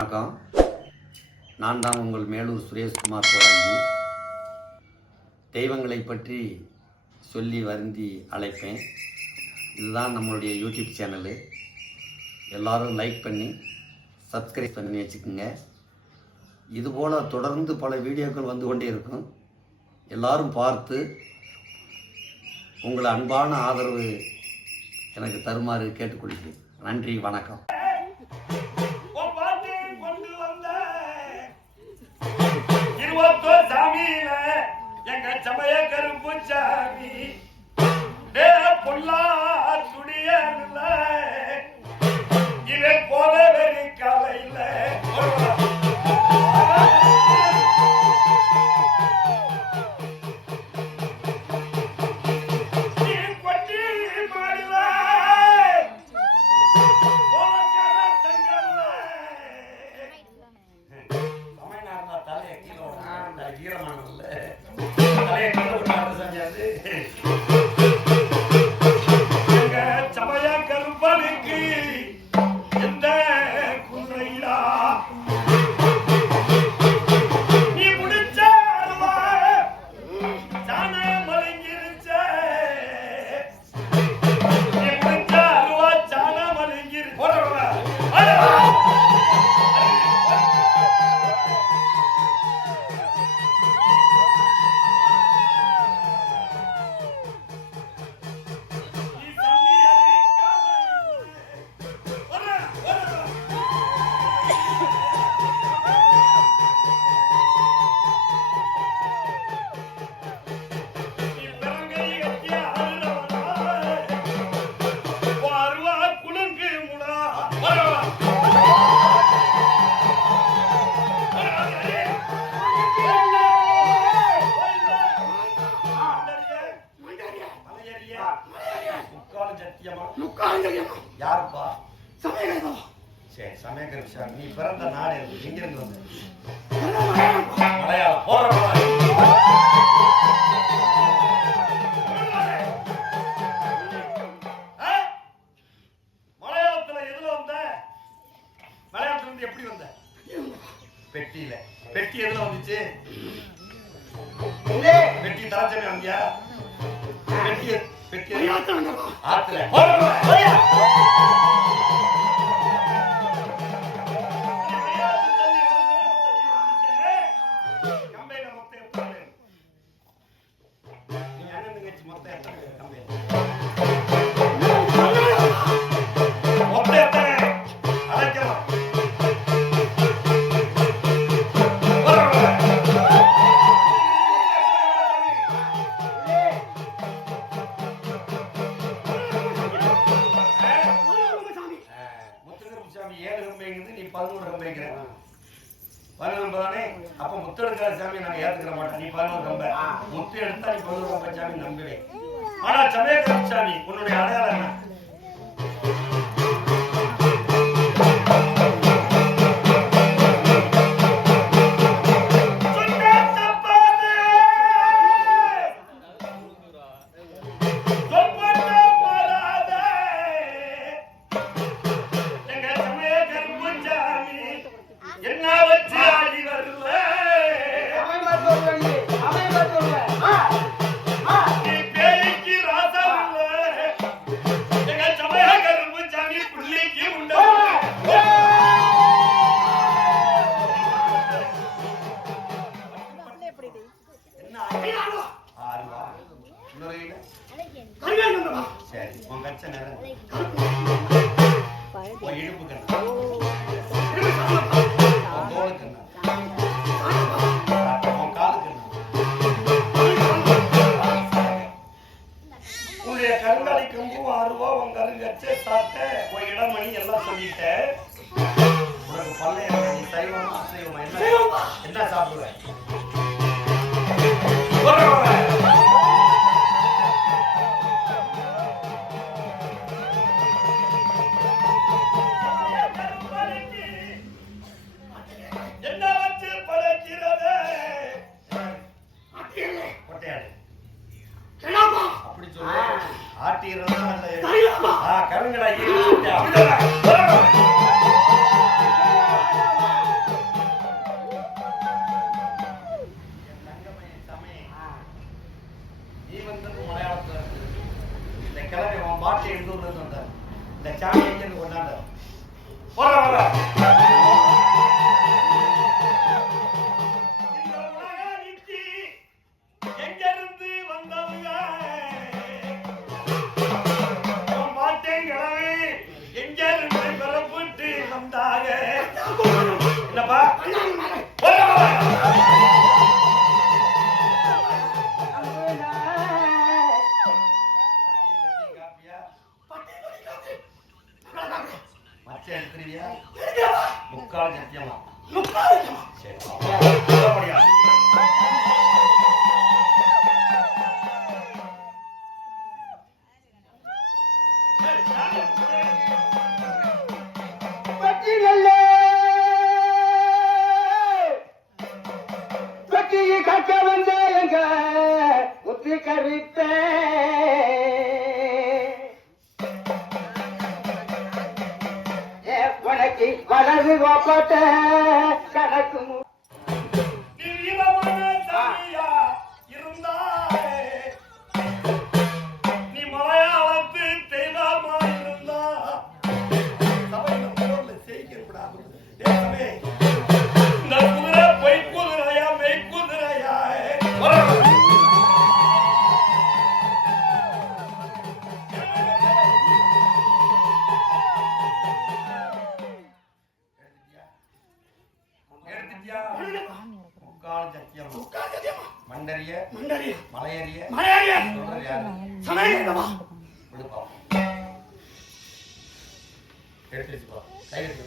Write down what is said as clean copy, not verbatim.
வணக்கம். நான் தான் உங்கள் மேலூர் சுரேஷ்குமார் கோடாங்கி. தெய்வங்களை பற்றி சொல்லி வருந்தி அழைப்பேன். இதுதான் நம்மளுடைய யூடியூப் சேனலு. எல்லோரும் லைக் பண்ணி சப்ஸ்கிரைப் பண்ணி வச்சுக்கோங்க. இதுபோல் தொடர்ந்து பல வீடியோக்கள் வந்து கொண்டே இருக்கும். எல்லோரும் பார்த்து உங்கள் அன்பான ஆதரவு எனக்கு தருமாறு கேட்டுக்கொள்கிறேன். நன்றி, வணக்கம். சமய கருப்பு சாமி பொல்லா துடிய இதை போத வெறி காலையில் யாருப்பா? சமயக்கரு சாமி. நீ பிறந்த நாடு எங்கிருந்து வந்த? மலையாளம். மலையாளத்துல எதுல வந்த? மலையாளத்துல இருந்து எப்படி வந்த? பெட்டியில. பெட்டி எதுல வந்துச்சு? பெட்டி தாச்சமே வந்தியா? பெட்டி ஆத்துல. அப்ப முத்து எடுக்கிற சாமி நாங்க ஏத்துக்கிற மாட்டோம். நீ 11 கம்ப முத்து எடுத்தா நீ 11 கம்ப சாமி நம்புவேன். ஆனா சமயக்கரு சாமி உன்னுடைய அடையாளம் என்ன? சரி, உன் கச்ச நேரம் இடுப்பு கண்ணா, தோளு கண்ணா, உன் காலு கண்ணா, உன்னுடைய கருங்காலி கம்பு 6 ரூபா, உன் கருங்கச்ச சாட்டை, உன் இடமணி எல்லாம் சொல்லிட்ட. உனக்கு பல்ல நீ சைவமா அசைவமா என்ன சாப்பிடுவேன்? கருங்கடா என்னப்பா மச்சை எடுத்துருவியா முக்கால் சத்தியமா சரி அப்படியா கட்ட வந்த எங்க முத்தி கரித்த உனக்கு வலது கோப்பட்ட கணக்கு நீ வீரமான சாமியா இருந்தாய். நீ மலையாளத்து தெய்வமா இருந்தா. சபையில போர்ல செய்யக்கூடாது. தேசமே, இந்த குதிரை பொய் குதிரையா, மெய் குதிரையா? எடுத்துட்டியா? முக்கால் சத்தியம். மண்டறிய மலையறிய சொல்றது யாரு? விடுப்பா. எடுத்து வச்சுக்கோ. கை எடுத்து